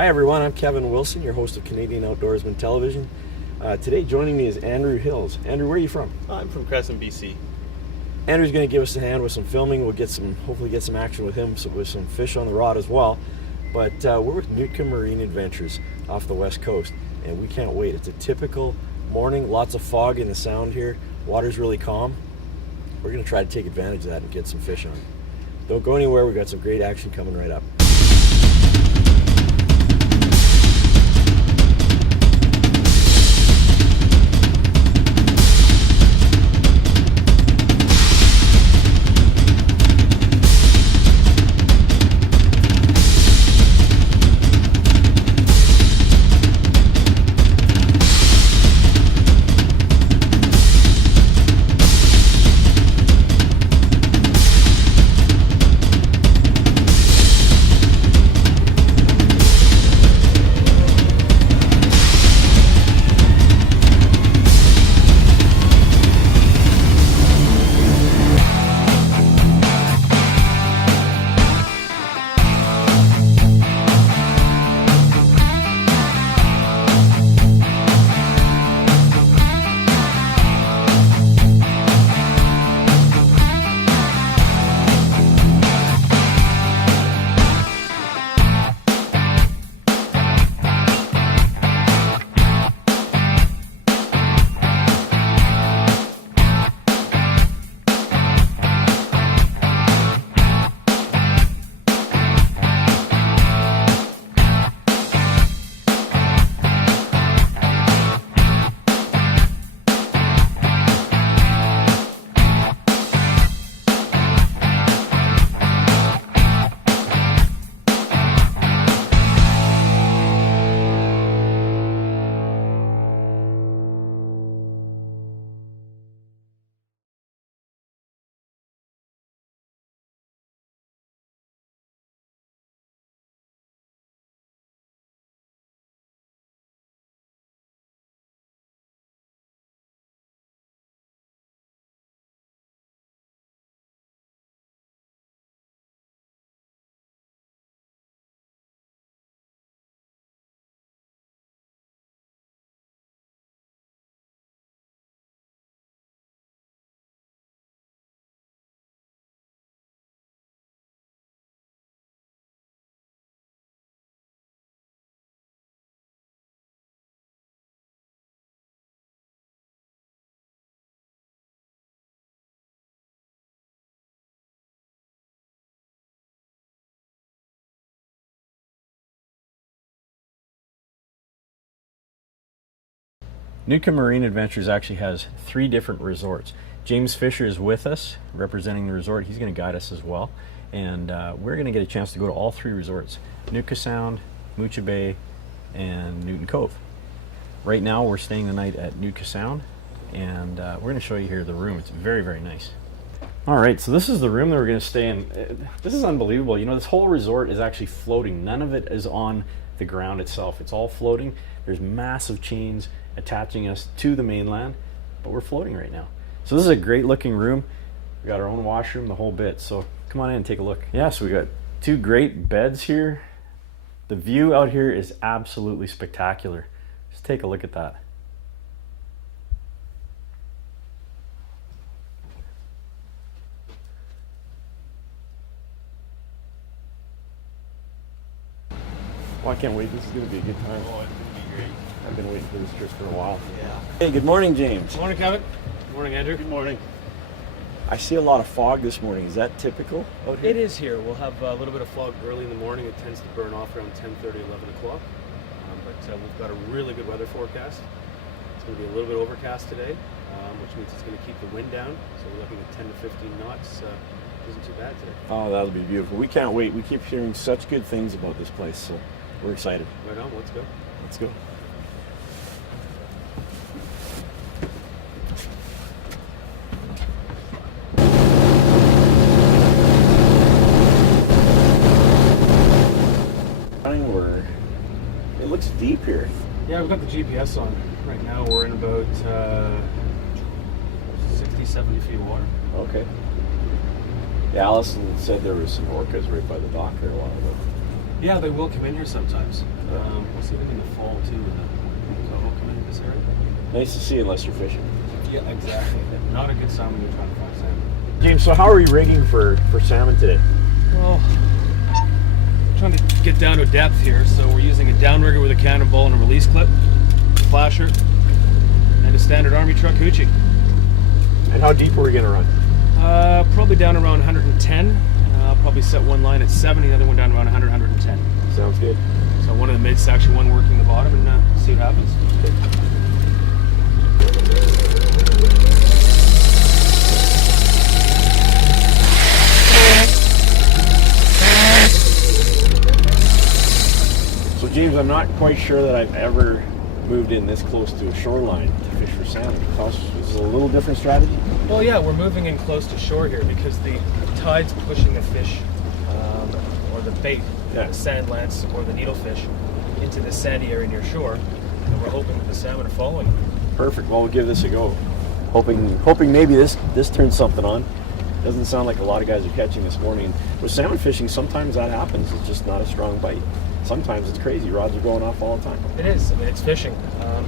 Hi everyone, I'm Kevin Wilson, your host of Canadian Outdoorsman Television. Today joining me is Andrew Hills. Andrew, where are you from? I'm from Crescent, BC. Andrew's going to give us a hand with some filming. We'll hopefully get some action with him, with some fish on the rod as well. But we're with Nootka Marine Adventures off the west coast, and we can't wait. It's a typical morning, lots of fog in the sound here. Water's really calm. We're going to try to take advantage of that and get some fish on. Don't go anywhere, we've got some great action coming right up. Nootka Marine Adventures actually has 3 different resorts. James Fisher is with us, representing the resort. He's going to guide us as well. And we're going to get a chance to go to all 3 resorts: Nootka Sound, Moocha Bay, and Newton Cove. Right now we're staying the night at Nootka Sound, and we're going to show you here the room. It's very, very nice. All right, so this is the room that we're going to stay in. This is unbelievable. You know, this whole resort is actually floating. None of it is on the ground itself. It's all floating. There's massive chains attaching us to the mainland, but we're floating right now. So this is a great looking room. We got our own washroom, the whole bit. So come on in and take a look. Yeah, so we got 2 great beds here. The view out here is absolutely spectacular. Just take a look at that. Well, I can't wait. This is going to be a good time. Oh, it's going to be great. I've been waiting for this just for a while. Yeah. Hey, good morning, James. Good morning, Kevin. Good morning, Andrew. Good morning. I see a lot of fog this morning. Is that typical out here? It is here. We'll have a little bit of fog early in the morning. It tends to burn off around 10:30, 11 o'clock. But we've got a really good weather forecast. It's going to be a little bit overcast today, which means it's going to keep the wind down. So we're looking at 10 to 15 knots. Isn't too bad today. Oh, that'll be beautiful. We can't wait. We keep hearing such good things about this place, so we're excited. Right on. Let's go. Let's go. It looks deep here. Yeah, we've got the GPS on. Right now we're in about 60, 70 feet of water. Okay. Yeah, Allison said there was some orcas right by the dock there a while ago. Yeah, they will come in here sometimes. We'll see it in the fall too with the coho coming in this area. Nice to see unless you're fishing. Yeah, exactly. Not a good sign when you're trying to find salmon. James, so how are we rigging for salmon today? Well, trying to get down to a depth here, so we're using a downrigger with a cannonball and a release clip, flasher, and a standard Army truck hoochie. And how deep are we going to run? Probably down around 110. I'll probably set one line at 70, the other one down around 100, 110. Sounds good. So one in the midsection, one working the bottom, and see what happens. So James, I'm not quite sure that I've ever moved in this close to a shoreline to fish for salmon. Is this a little different strategy? Well, yeah, we're moving in close to shore here because the tide's pushing the fish, or the bait, the sand lance or the needlefish, into the sandy area near shore, and we're hoping that the salmon are following. Perfect. Well, we'll give this a go. Hoping maybe this turns something on. Doesn't sound like a lot of guys are catching this morning. With salmon fishing, sometimes that happens. It's just not a strong bite. Sometimes it's crazy. Rods are going off all the time. It is. I mean, it's fishing.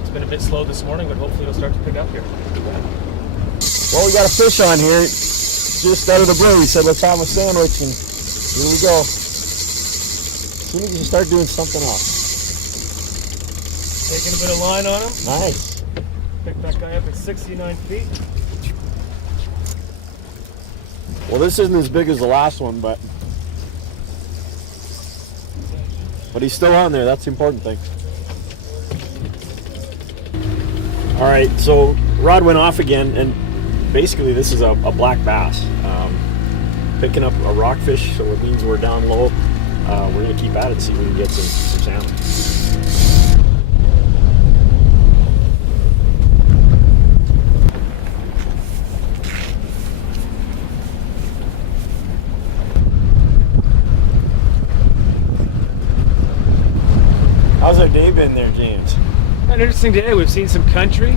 It's been a bit slow this morning, but hopefully it'll start to pick up here. Well, we got a fish on here. Just out of the blue. We said, let's have a sandwich, and here we go. As soon as you start doing something else. Taking a bit of line on him. Nice. Picked that guy up at 69 feet. Well, this isn't as big as the last one, but he's still on there. That's the important thing. All right, so rod went off again, and basically this is a black bass. Picking up a rockfish, so it means we're down low. We're gonna keep at it, see if we can get some salmon. How's our day been there, James? An interesting day. We've seen some country.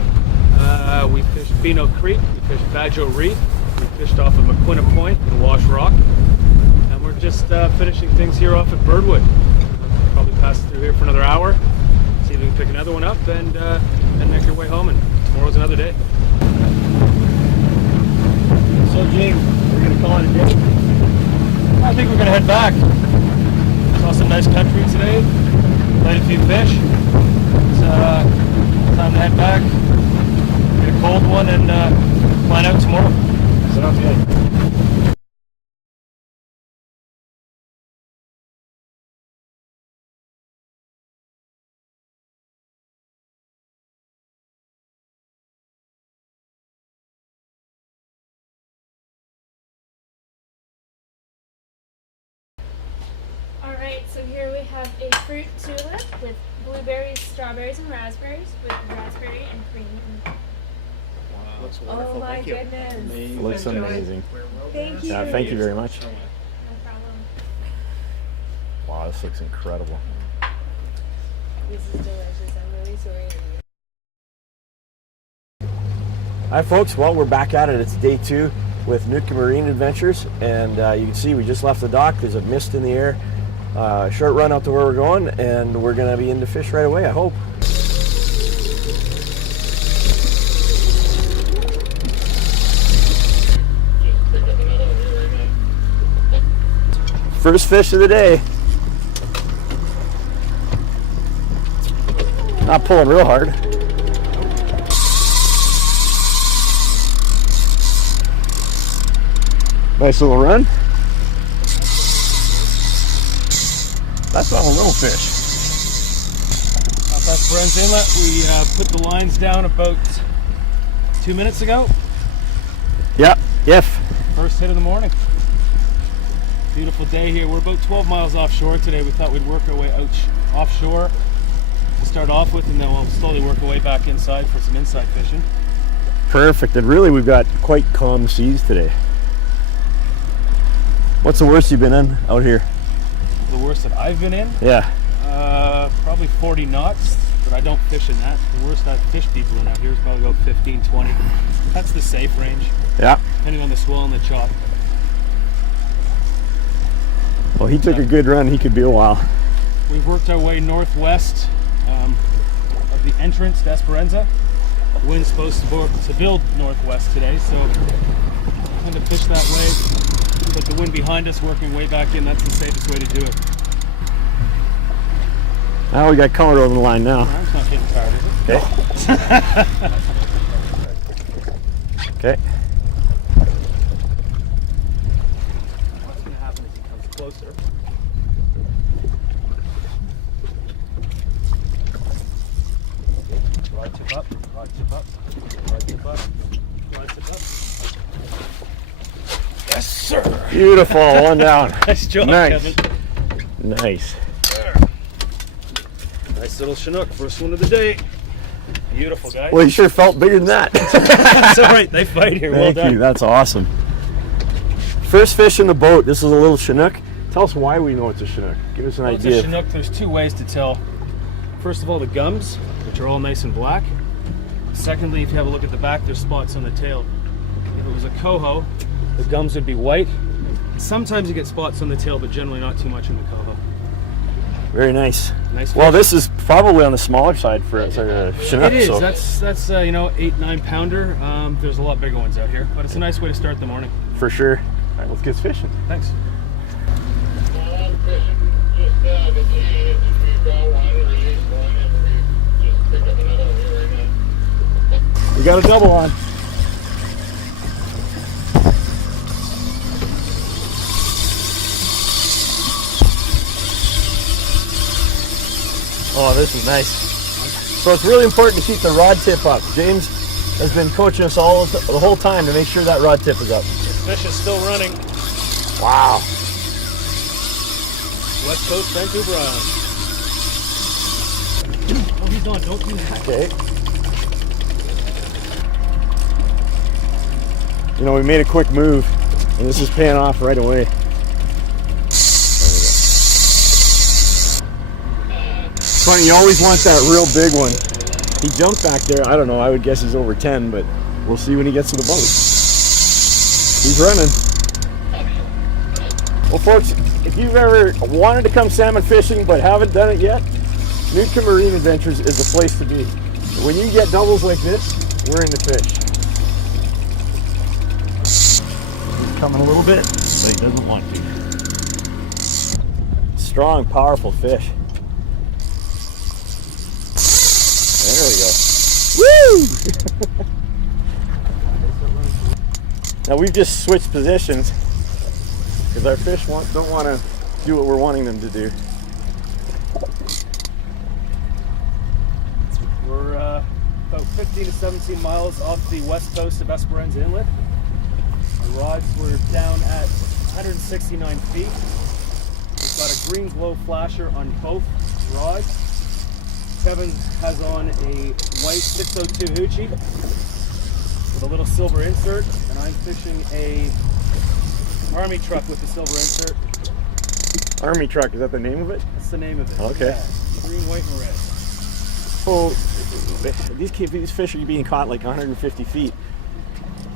We fished Beano Creek. We fished Badjo Reef. We fished off of McQuinna Point and Wash Rock. And we're just finishing things here off at Birdwood. Probably pass through here for another hour. See if we can pick another one up and make our way home. And tomorrow's another day. So, James, we're going to call it a day? I think we're going to head back. Saw some nice country today. Played a few fish. It's time to head back. Get a cold one and plan out tomorrow. Sounds good. Alright, so here we have a fruit tulip with blueberries, strawberries, and raspberries, with raspberry and cream. Wow, looks Oh wonderful. my Thank you. goodness. Looks amazing. Thank you. Yeah, thank you very much. No problem. Wow, this looks incredible. This is delicious. I'm really sorry. Hi folks, well we're back at it. It's day 2 with Nootka Marine Adventures, and you can see we just left the dock. There's a mist in the air. Short run out to where we're going, and we're going to be into fish right away, I hope. First fish of the day. Not pulling real hard. Nice little run. That's not a little fish. That's Brent's Inlet. We put the lines down about 2 minutes ago. Yeah, yep. First hit of the morning. Beautiful day here. We're about 12 miles offshore today. We thought we'd work our way out offshore to start off with, and then we'll slowly work our way back inside for some inside fishing. Perfect. And really, we've got quite calm seas today. What's the worst you've been in out here? The worst that I've been in? Yeah. Probably 40 knots, but I don't fish in that. The worst I've fished people in out here is probably about 15, 20. That's the safe range, Yeah. depending on the swell and the chop. Well, he took a good run. He could be a while. We've worked our way northwest of the entrance to Esperanza. The wind's supposed to build northwest today, so I'm going to fish that way. Put the wind behind us, working way back in. That's the safest way to do it. Now we got color over the line now. Arm's not getting tired, is it? Okay. Okay. What's going to happen as he comes closer? Rod tip up, rod tip up, rod tip up, rod tip up. Yes, sir. Beautiful. One down. Nice job, Nice. Kevin. Nice. Nice little Chinook, first one of the day. Beautiful, guys. Well, you sure felt bigger than that. That's all right. They fight here. Well Thank done. you. That's awesome. First fish in the boat. This is a little Chinook. Tell us why we know it's a Chinook. Give us an Well, it's idea. a Chinook. There's two ways to tell. First of all, the gums, which are all nice and black. Secondly, if you have a look at the back, there's spots on the tail. If it was a coho, the gums would be white. Sometimes you get spots on the tail, but generally not too much in the coho. Very nice. Nice. Well, fish. this is probably on the smaller side for a Chinook. It is. So. That's 8-9 pounder. There's a lot bigger ones out here, but it's a nice way to start the morning. For sure. All right, let's get fishing. Thanks. I'm fishing just the K&H. We've got one, release one, and we just pick up another one here right now. We got a double on. Oh, this is nice. So it's really important to keep the rod tip up. James has been coaching us all the whole time to make sure that rod tip is up. Fish is still running. Wow. West Coast Vancouver Island. Oh, he's on. Don't do that. Okay. You know, we made a quick move, and this is paying off right away. Funny, you always want that real big one. He jumped back there. I don't know. I would guess he's over 10, but we'll see when he gets to the boat. He's running. Well, folks, if you've ever wanted to come salmon fishing but haven't done it yet, Nootka Marine Adventures is the place to be. When you get doubles like this, we're in the fish. He's coming a little bit, but he doesn't want to. Strong, powerful fish. There we go. Woo! Now we've just switched positions because our fish don't want to do what we're wanting them to do. We're about 15 to 17 miles off the west coast of Esperanza Inlet. The rods were down at 169 feet. We've got a green glow flasher on both rods. Kevin has on a white 602 hoochie with a little silver insert, and I'm fishing a army truck with the silver insert. Army truck, is that the name of it? That's the name of it. Okay. Yeah. Green, white, and red. So these fish are being caught like 150 feet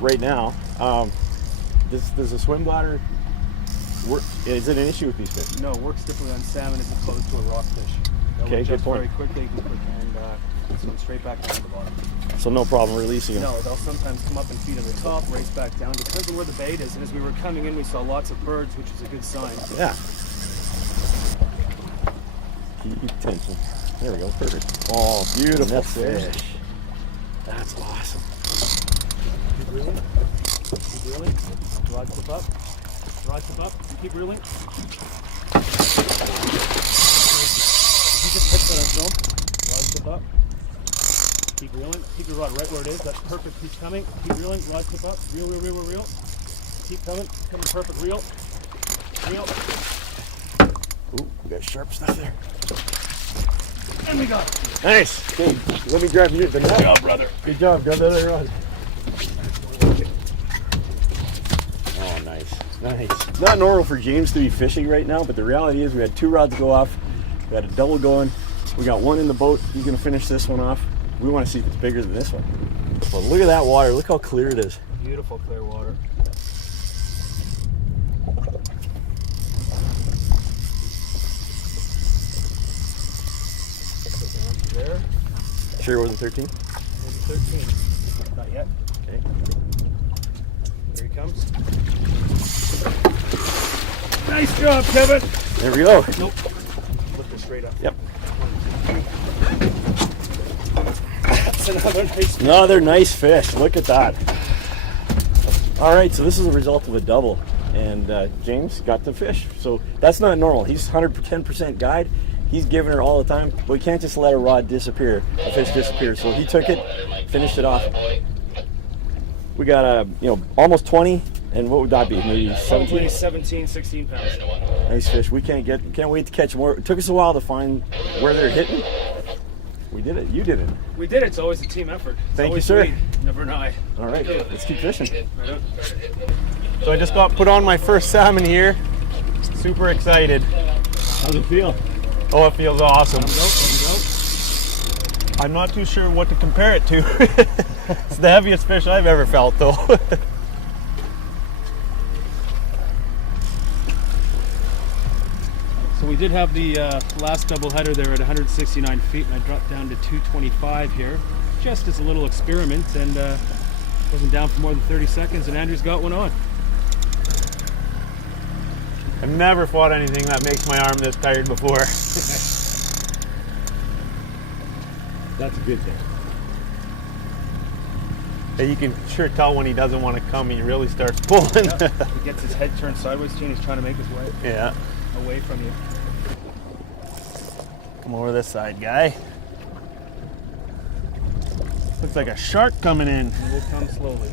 right now. Does the swim bladder work? Is it an issue with these fish? No, it works differently on salmon as opposed to a rockfish. They'll Okay, good adjust point. very quickly and swim straight back down to the bottom. So no problem releasing them. No, they'll sometimes come up and feed at the top, race back down. Depends on where the bait is. And as we were coming in, we saw lots of birds, which is a good sign. Yeah. Keep tension. There we go. Perfect. Oh, beautiful fish. That's awesome. Keep reeling. Keep reeling. Rod tip up. Rod tip up. You keep reeling. You just pick that up, film. Rod tip up. Keep reeling. Keep your rod right where it is. That's perfect. Keep coming. Keep reeling. Rod tip up. Reel, reel, reel, reel, reel. Keep coming. Coming perfect. Reel. Reel. Ooh, we got sharp stuff there. And we got it. Nice. Okay, let me grab you. Good job, brother. Good job. Grab that other rod. Oh, nice. Nice. It's not normal for James to be fishing right now, but the reality is we had 2 rods go off. We had a double going. We got one in the boat. He's going to finish this one off. We want to see if it's bigger than this one. But look at that water. Look how clear it is. Beautiful clear water. sure it wasn't 13? Maybe 13. Not yet. Okay. Here he comes. Nice job, Kevin. There we go. Nope. Lift her straight up. Yep. That's another nice fish. Look at that. All right, so this is a result of a double, and James got the fish. So that's not normal. He's 110% guide. He's giving her all the time, but we can't just let a rod disappear, a fish disappear. So he took it, finished it off. We got almost 20, and what would that be? Maybe 17? 17, 16 pounds. Nice fish. We can't wait to catch more. It took us a while to find where they're hitting. We did it. You did it. We did it. It's always a team effort. Thank you, sir. Never an I. All right, let's keep fishing. Right on. So I just got put on my first salmon here. Super excited. How's it feel? Oh, it feels awesome. Let him go. I'm not too sure what to compare it to. It's the heaviest fish I've ever felt, though. So we did have the last double header there at 169 feet, and I dropped down to 225 here, just as a little experiment, and wasn't down for more than 30 seconds, and Andrew's got one on. I've never fought anything that makes my arm this tired before. That's a good thing. You can sure tell when he doesn't want to come, he really starts pulling. Yeah. He gets his head turned sideways to you, and he's trying to make his way Yeah. away from you. Come over this side, guy. Looks like a shark coming in. And we'll come slowly.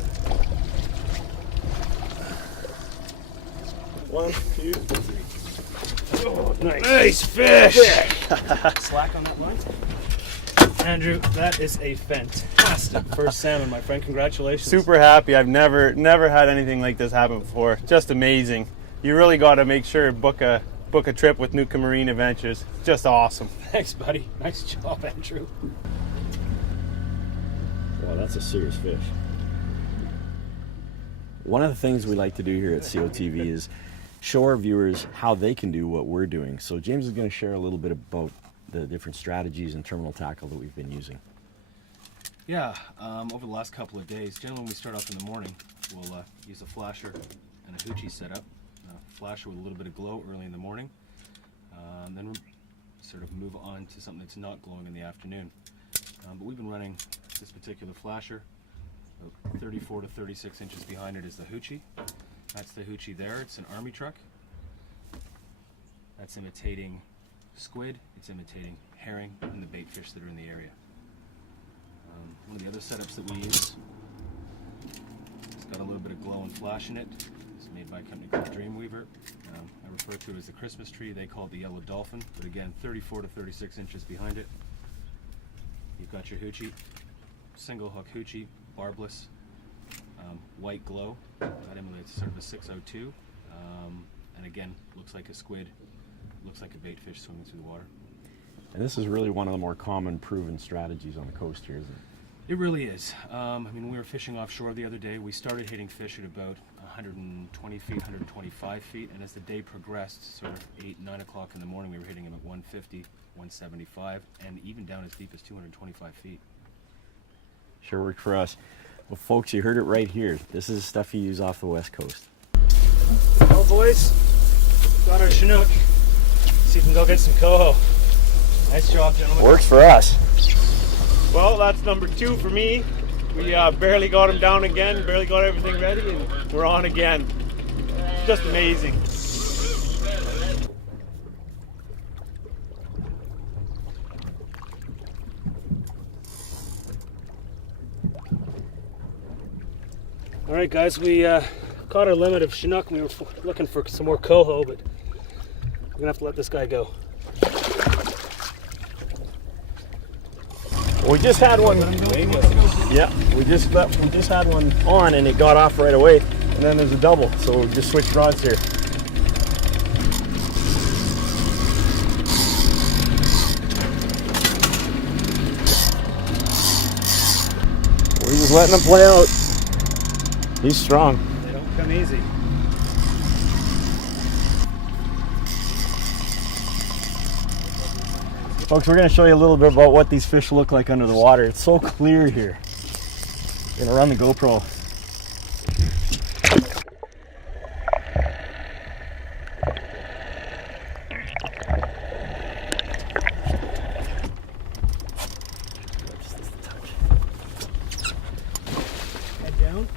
1, 2, 3. Oh, nice. Nice fish! Slack on that line. Andrew, that is a fantastic first salmon, my friend. Congratulations. Super happy. I've never had anything like this happen before. Just amazing. You really got to make sure book a trip with Nootka Marine Adventures. Just awesome. Thanks, buddy. Nice job, Andrew. Wow, that's a serious fish. One of the things we like to do here at COTV is show our viewers how they can do what we're doing. So James is going to share a little bit about the different strategies and terminal tackle that we've been using. Yeah, over the last couple of days, generally when we start off in the morning, we'll use a flasher and a hoochie setup. Flasher with a little bit of glow early in the morning. Then we'll sort of move on to something that's not glowing in the afternoon. But we've been running this particular flasher. 34 to 36 inches behind it is the hoochie. That's the hoochie there. It's an army truck. That's imitating squid. It's imitating herring and the bait fish that are in the area. One of the other setups that we use, it's got a little bit of glow and flash in it. It's made by a company called Dreamweaver. I refer to it as the Christmas tree. They call it the yellow dolphin. But again, 34 to 36 inches behind it. You've got your hoochie, single hook hoochie, barbless, white glow. That emulates sort of a 602. And again, looks like a squid, looks like a bait fish swimming through the water. And this is really one of the more common proven strategies on the coast here, isn't it? It really is. I mean, we were fishing offshore the other day. We started hitting fish at about 120 feet, 125 feet, and as the day progressed, sort of 8, 9 o'clock in the morning, we were hitting them at 150, 175, and even down as deep as 225 feet. Sure worked for us. Well, folks, you heard it right here. This is stuff you use off the West Coast. Well, boys, got our Chinook. See if we can go get some coho. Nice job, gentlemen. Works for us. Well, that's number 2 for me. We barely got him down again, barely got everything ready, and we're on again. Just amazing. All right, guys, we caught our limit of Chinook. We were looking for some more coho, but we're gonna have to let this guy go. We just had one. Yeah, we just had one on, and it got off right away. And then there's a double, so we just switched rods here. We're just letting him play out. He's strong. They don't come easy. Folks, we're going to show you a little bit about what these fish look like under the water. It's so clear here. We're going to run the GoPro. Head down.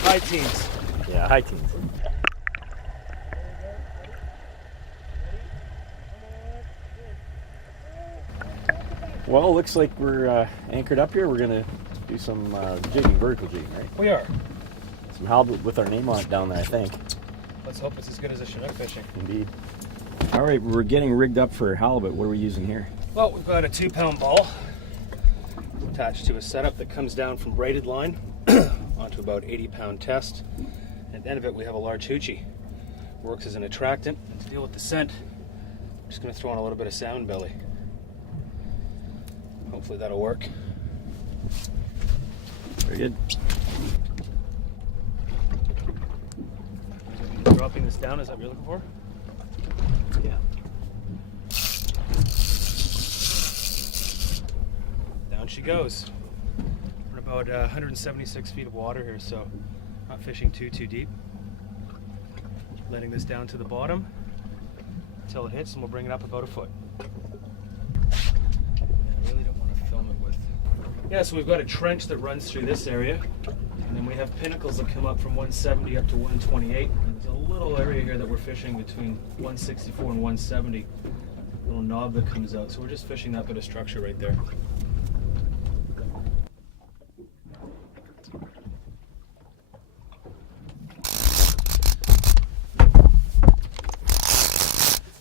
High teens. Yeah, high teens. Well, looks like we're anchored up here. We're going to do some jigging, vertical jigging, right? We are. Some halibut with our name on it down there, I think. Let's hope it's as good as a Chinook fishing. Indeed. All right, we're getting rigged up for halibut. What are we using here? Well, we've got a 2-pound ball attached to a setup that comes down from braided line onto about 80-pound test. At the end of it, we have a large hoochie. Works as an attractant. And to deal with the scent, I'm just going to throw on a little bit of sound belly. Hopefully that'll work. Very good. Dropping this down, is that what you're looking for? Yeah. Down she goes. We're in about 176 feet of water here, so not fishing too deep. Letting this down to the bottom until it hits, and we'll bring it up about a foot. I really don't want to film it with... Yeah, so we've got a trench that runs through this area, and then we have pinnacles that come up from 170 up to 128. And there's a little area here that we're fishing between 164 and 170. A little knob that comes out, so we're just fishing that bit of structure right there.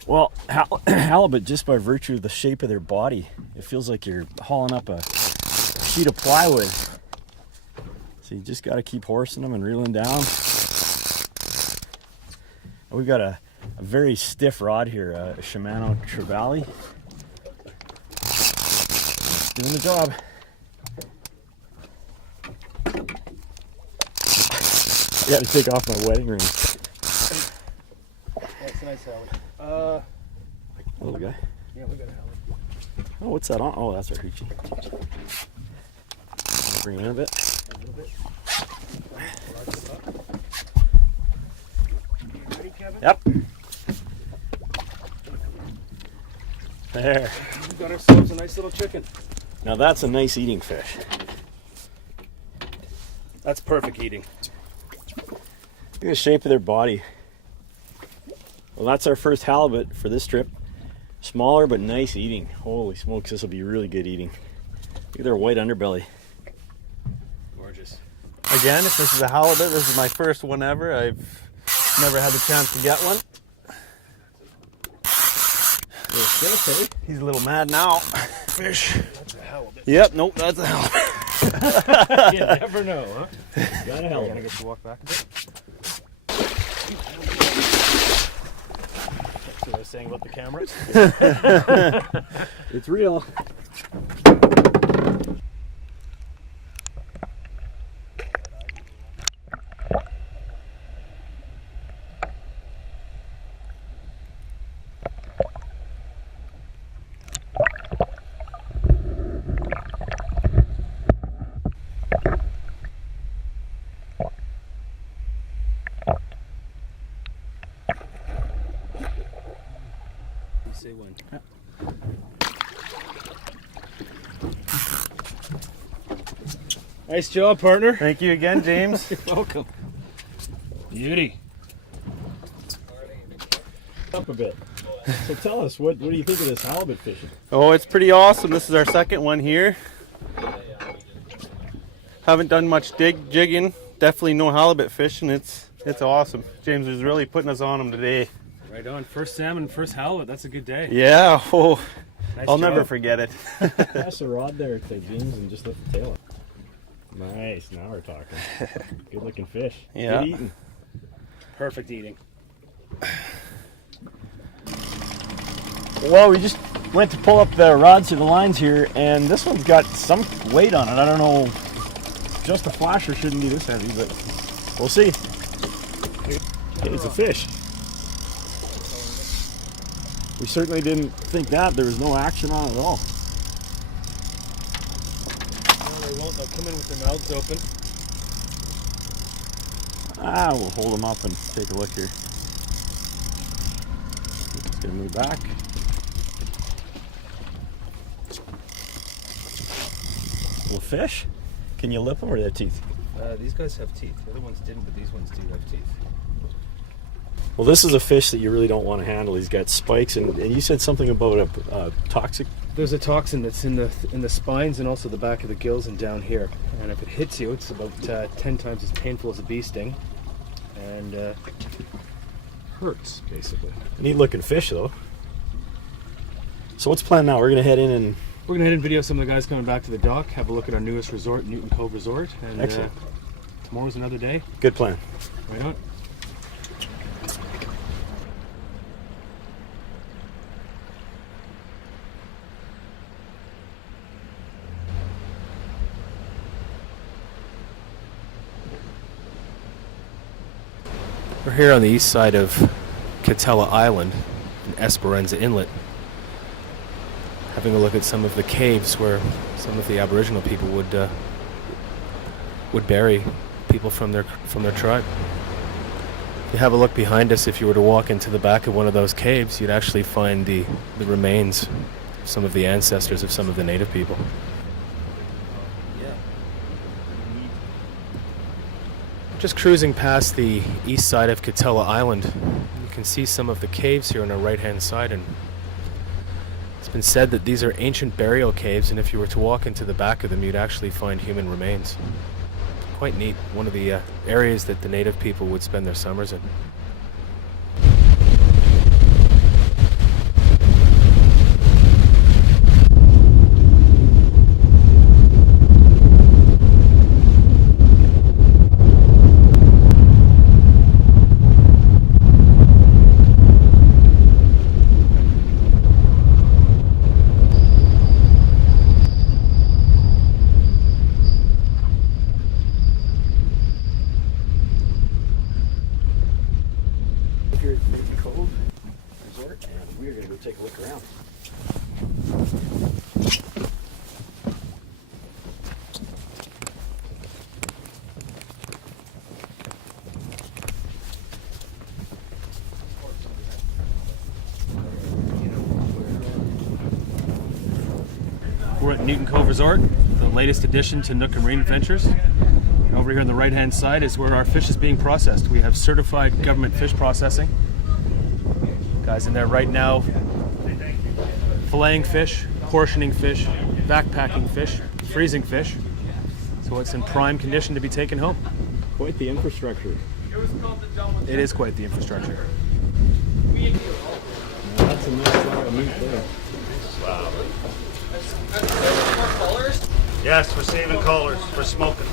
Well, halibut, just by virtue of the shape of their body, it feels like you're hauling up a sheet of plywood. So you just got to keep horsing them and reeling down. We've got a very stiff rod here, a Shimano Trevally. Doing the job. I got to take off my wedding ring. That's a nice halibut. Little guy. Yeah, we got a halibut. Oh, what's that on? Oh, that's our hoochie. Bring it in a bit. A little bit. Large it up. You ready, Kevin? Yep. There. We've got ourselves a nice little chicken. Now that's a nice eating fish. That's perfect eating. Look at the shape of their body. Well, that's our first halibut for this trip. Smaller but nice eating. Holy smokes, this will be really good eating. Look at their white underbelly. Gorgeous. Again, if this is a halibut, this is my first one ever. I've never had the chance to get one. He's a little mad now. Fish. That's a halibut. Yep, nope, that's a halibut. You never know, huh? Got a I'm halibut. gonna get you to walk back a bit. See what I was saying about the cameras? It's real. Say when. Nice job, partner. Thank you again, James. You're welcome. Beauty. Up a bit. So tell us, what do you think of this halibut fishing? Oh, it's pretty awesome. This is our second one here. Haven't done much jigging. Definitely no halibut fishing. It's awesome. James is really putting us on them today. Right on. First salmon, first halibut. That's a good day. Yeah. Oh, Nice I'll job. never forget it. Pass the rod there to James and just lift the tail up. Nice, now we're talking. Good looking fish. Yeah. Good eating. Perfect eating. Well, we just went to pull up the rods to the lines here, and this one's got some weight on it. I don't know, just a flasher shouldn't be this heavy, but we'll see. It's a fish. We certainly didn't think that. There was no action on it at all. No, they won't. They'll come in with their mouths open. We'll hold them up and take a look here. It's gonna move back. Little fish? Can you lip them or do they have teeth? These guys have teeth. The other ones didn't, but these ones do have teeth. Well, this is a fish that you really don't want to handle. He's got spikes, and you said something about a toxic. There's a toxin that's in the spines and also the back of the gills and down here. And if it hits you, it's about 10 times as painful as a bee sting, and hurts basically. Neat looking fish, though. So what's the plan now? We're gonna head in and. We're gonna head and video some of the guys coming back to the dock, have a look at our newest resort, Newton Cove Resort, and Excellent. Tomorrow's another day. Good plan. Right on. We're here on the east side of Catella Island in Esperanza Inlet, having a look at some of the caves where some of the Aboriginal people would bury people from their tribe. If you have a look behind us, if you were to walk into the back of one of those caves, you'd actually find the remains of some of the ancestors of some of the native people. Just cruising past the east side of Catella Island, you can see some of the caves here on our right-hand side, and it's been said that these are ancient burial caves, and if you were to walk into the back of them, you'd actually find human remains. Quite neat. One of the areas that the native people would spend their summers in. Here at Newton Cove Resort, and we're going to go take a look around. We're at Newton Cove Resort, the latest addition to Nootka Marine Adventures. And over here on the right-hand side is where our fish is being processed. We have certified government fish processing. Guys in there right now, filleting fish, portioning fish, backpacking fish, freezing fish. So it's in prime condition to be taken home. Quite the infrastructure. It is quite the infrastructure. That's a nice lot of meat there. Yes, we're saving collars for smoking.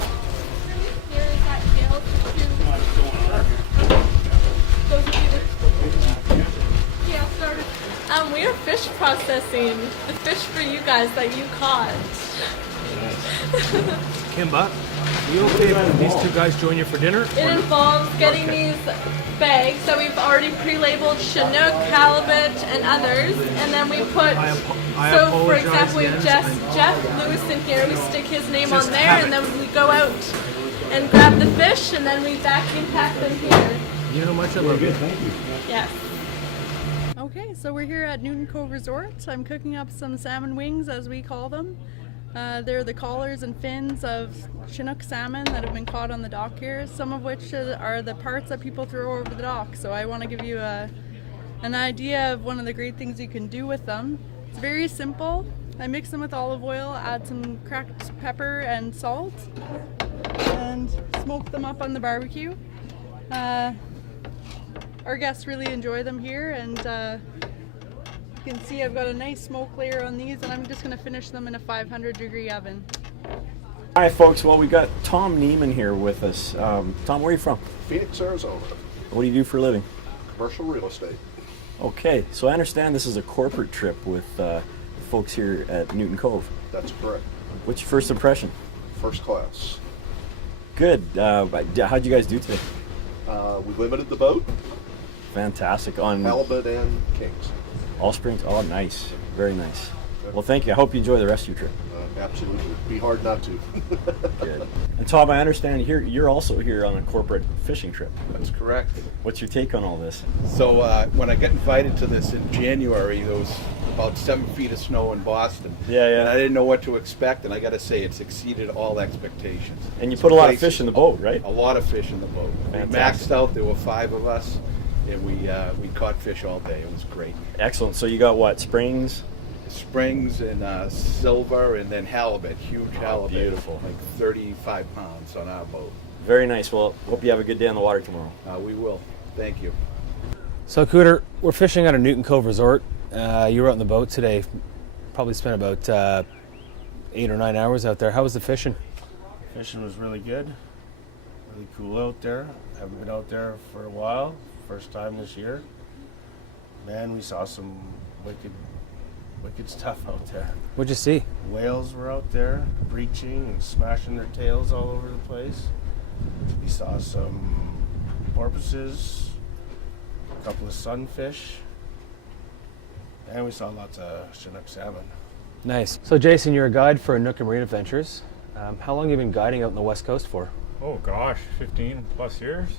We are fish processing the fish for you guys that you caught. Kimba, are you okay if these two guys join you for dinner? It involves getting these bags that we've already pre-labeled Chinook, halibut, and others, and then we put. So, for example, we have Jeff Lewis in here. We stick his name on there, and then we go out and grab the fish, and then we vacuum pack them here. You know how much I love you. Thank you. Yes. Okay, so we're here at Newton Cove Resort. I'm cooking up some salmon wings, as we call them. They're the collars and fins of Chinook salmon that have been caught on the dock here, some of which are the parts that people throw over the dock. So I want to give you an idea of one of the great things you can do with them. It's very simple. I mix them with olive oil, add some cracked pepper and salt, and smoke them up on the barbecue. Our guests really enjoy them here, and you can see I've got a nice smoke layer on these, and I'm just going to finish them in a 500-degree oven. Hi folks, well we got Tom Neiman here with us. Tom, where are you from? Phoenix, Arizona. What do you do for a living? Commercial real estate. Okay, so I understand this is a corporate trip with folks here at Newton Cove. That's correct. What's your first impression? First class. Good. How'd you guys do today? We limited the boat, Fantastic. On halibut and kings. all springs. Oh, nice. Very nice. Well, thank you. I hope you enjoy the rest of your trip. Absolutely. It'd be hard not to. Good. And Tom, I understand you're also here on a corporate fishing trip. That's correct. What's your take on all this? So when I got invited to this in January, there was about 7 feet of snow in Boston. Yeah. And I didn't know what to expect, and I got to say, it's exceeded all expectations. And you put a lot of fish in the boat, right? A lot of fish in the boat. Fantastic. We maxed out. There were 5 of us, and we caught fish all day. It was great. Excellent. So you got what? Springs? Springs and silver, and then halibut, huge halibut. Beautiful. Like 35 pounds on our boat. Very nice. Well, hope you have a good day on the water tomorrow. We will. Thank you. So, Cooter, we're fishing out of Newton Cove Resort. You were out on the boat today. Probably spent about 8 or 9 hours out there. How was the fishing? Fishing was really good. Really cool out there. Haven't been out there for a while. First time this year. Man, we saw some wicked stuff out there. What'd you see? Whales were out there breaching and smashing their tails all over the place. We saw some porpoises, a couple of sunfish, and we saw lots of Chinook salmon. Nice. So, Jason, you're a guide for Nootka Marine Adventures. How long have you been guiding out on the West Coast for? Oh gosh, 15 plus years.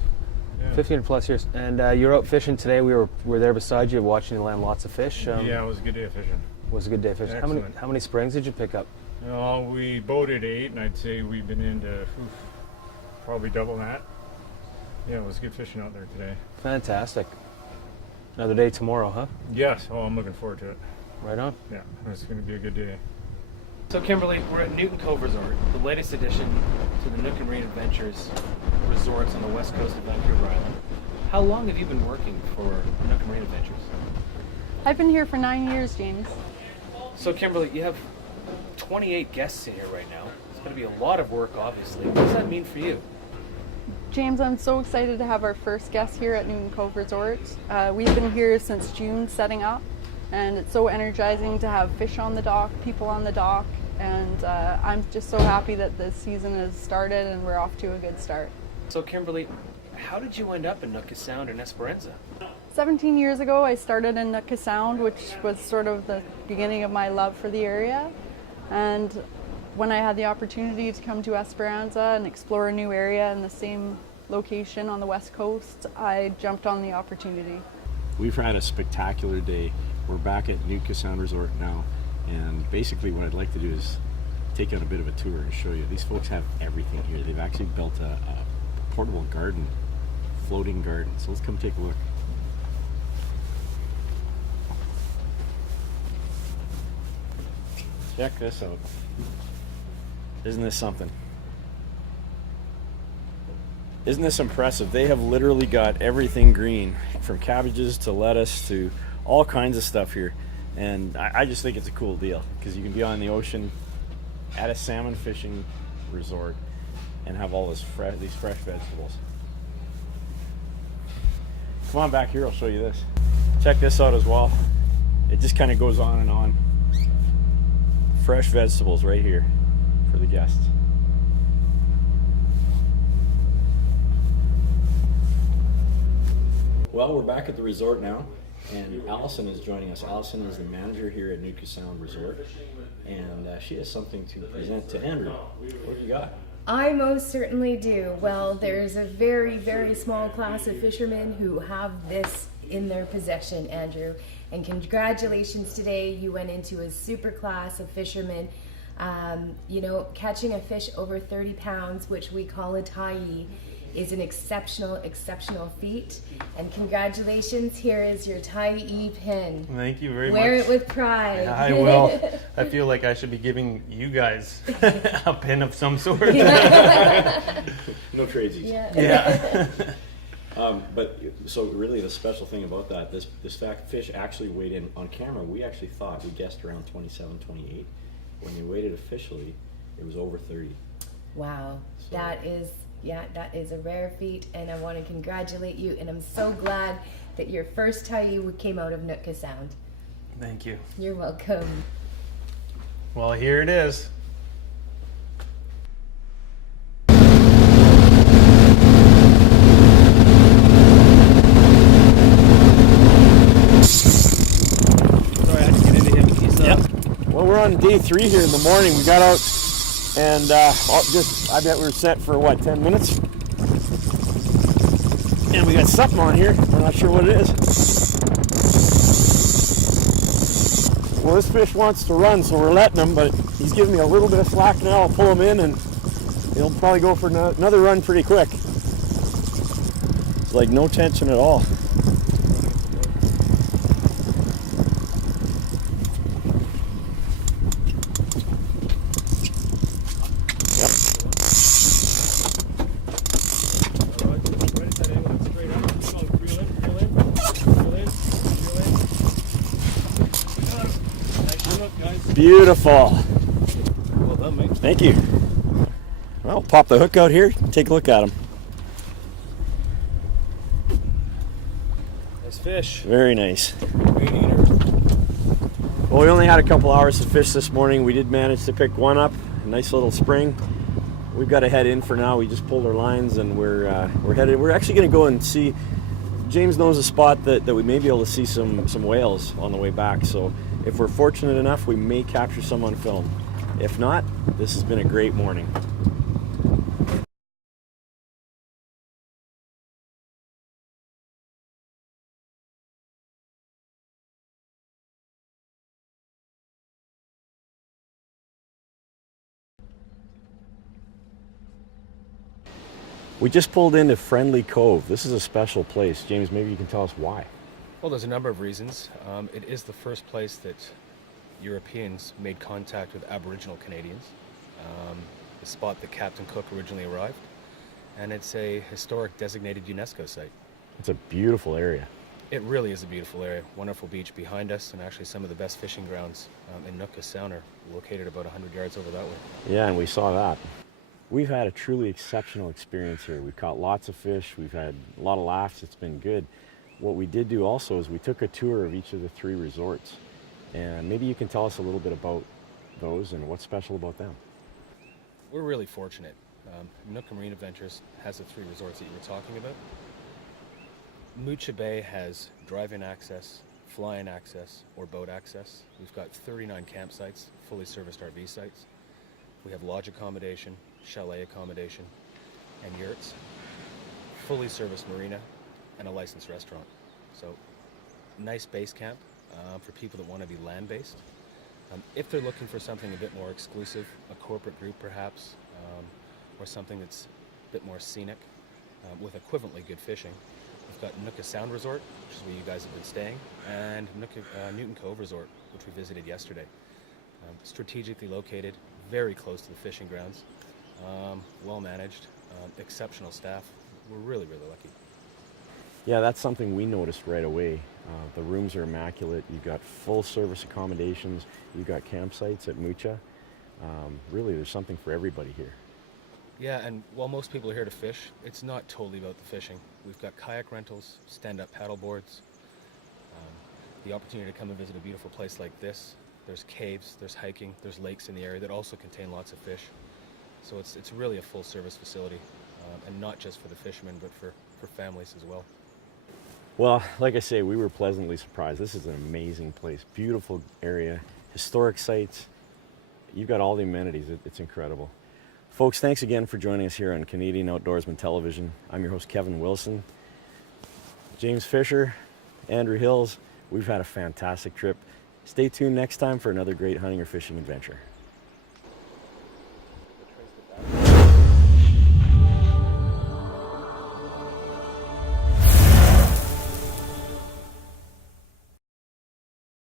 Yeah. 15 plus years. And you were out fishing today. We were there beside you watching you land lots of fish. Yeah, it was a good day of fishing. Was a good day of fishing. Excellent. How many springs did you pick up? You know, we boated 8, and I'd say we've been into probably double that. Yeah, it was good fishing out there today. Fantastic. Another day tomorrow, huh? Yes. Oh, I'm looking forward to it. Right on. Yeah, it's going to be a good day. So, Kimberly, we're at Newton Cove Resort, the latest addition to the Nootka Marine Adventures resorts on the west coast of Vancouver Island. How long have you been working for Nootka Marine Adventures? I've been here for 9 years, James. So, Kimberly, you have 28 guests in here right now. It's going to be a lot of work, obviously. What does that mean for you? James, I'm so excited to have our first guest here at Newton Cove Resort. We've been here since June setting up, and it's so energizing to have fish on the dock, people on the dock, and I'm just so happy that the season has started and we're off to a good start. So, Kimberly, how did you end up in Nootka Sound and Esperanza? 17 years ago, I started in Nootka Sound, which was sort of the beginning of my love for the area. And when I had the opportunity to come to Esperanza and explore a new area in the same location on the west coast, I jumped on the opportunity. We've had a spectacular day. We're back at Nootka Sound Resort now, and basically what I'd like to do is take out a bit of a tour and show you. These folks have everything here. They've actually built a portable garden, floating garden. So let's come take a look. Check this out. Isn't this something? Isn't this impressive? They have literally got everything green, from cabbages to lettuce to all kinds of stuff here. And I just think it's a cool deal because you can be on the ocean at a salmon fishing resort and have all these fresh vegetables. Come on back here, I'll show you this. Check this out as well. It just kind of goes on and on. Fresh vegetables right here for the guests. Well, we're back at the resort now, and Allison is joining us. Allison is the manager here at Nootka Sound Resort, and she has something to present to Andrew. What have you got? I most certainly do. Well, there's a very, very small class of fishermen who have this in their possession, Andrew. And congratulations today, you went into a super class of fishermen. You know, catching a fish over 30 pounds, which we call a tai, is an exceptional feat. And congratulations, here is your tai pin. Thank you very much. Wear it with pride. Yeah, I will. I feel like I should be giving you guys a pin of some sort. No tradesies. Yeah. But so really the special thing about that, this fish actually weighed in on camera. We actually thought, we guessed around 27, 28. When they weighed it officially, it was over 30. Wow, So, that is Yeah, that is a rare feat, and I want to congratulate you, and I'm so glad that your first Taiyu came out of Nootka Sound. Thank you. You're welcome. Well, here it is. Sorry, I had to get into him. He's Well, we're on day 3 here in the morning. We got out and I bet we were set for what, 10 minutes? And we got something on here. We're not sure what it is. Well, this fish wants to run, so we're letting him, but he's giving me a little bit of slack now. I'll pull him in and he'll probably go for another run pretty quick. It's like no tension at all. Beautiful. Well done, mate. Thank you. Well, pop the hook out here. Take a look at him. Nice fish. Very nice. Great eater. Well, we only had a couple hours to fish this morning. We did manage to pick one up. A nice little spring. We've got to head in for now. We just pulled our lines and we're headed. We're actually going to go and see. James knows a spot that we may be able to see some whales on the way back. So if we're fortunate enough, we may capture some on film. If not, this has been a great morning. We just pulled into Friendly Cove. This is a special place. James, maybe you can tell us why. Well, there's a number of reasons. It is the first place that Europeans made contact with Aboriginal Canadians, the spot that Captain Cook originally arrived, and it's a historic designated UNESCO site. It's a beautiful area. It really is a beautiful area. Wonderful beach behind us, and actually some of the best fishing grounds in Nootka Sound are located about 100 yards over that way. Yeah, and we saw that. We've had a truly exceptional experience here. We've caught lots of fish. We've had a lot of laughs. It's been good. What we did do also is we took a tour of each of the 3 resorts. And maybe you can tell us a little bit about those and what's special about them. We're really fortunate. Nootka Marine Adventures has the 3 resorts that you were talking about. Moocha Bay has drive-in access, fly-in access, or boat access. We've got 39 campsites, fully serviced RV sites. We have lodge accommodation, chalet accommodation, and yurts, fully serviced marina, and a licensed restaurant. So, nice base camp for people that want to be land-based. If they're looking for something a bit more exclusive, a corporate group perhaps, or something that's a bit more scenic, with equivalently good fishing, we've got Nootka Sound Resort, which is where you guys have been staying, and Newton Cove Resort, which we visited yesterday. Strategically located, very close to the fishing grounds, well managed, exceptional staff. We're really, really lucky. Yeah, that's something we noticed right away. The rooms are immaculate. You've got full service accommodations. You've got campsites at Moocha. Really, there's something for everybody here. Yeah, and while most people are here to fish, it's not totally about the fishing. We've got kayak rentals, stand-up paddle boards, the opportunity to come and visit a beautiful place like this. There's caves, there's hiking, there's lakes in the area that also contain lots of fish. So it's really a full-service facility, and not just for the fishermen, but for families as well. Well, like I say, we were pleasantly surprised. This is an amazing place. Beautiful area, historic sites. You've got all the amenities. It's incredible. Folks, thanks again for joining us here on Canadian Outdoorsman Television. I'm your host, Kevin Wilson. James Fisher, Andrew Hills, we've had a fantastic trip. Stay tuned next time for another great hunting or fishing adventure.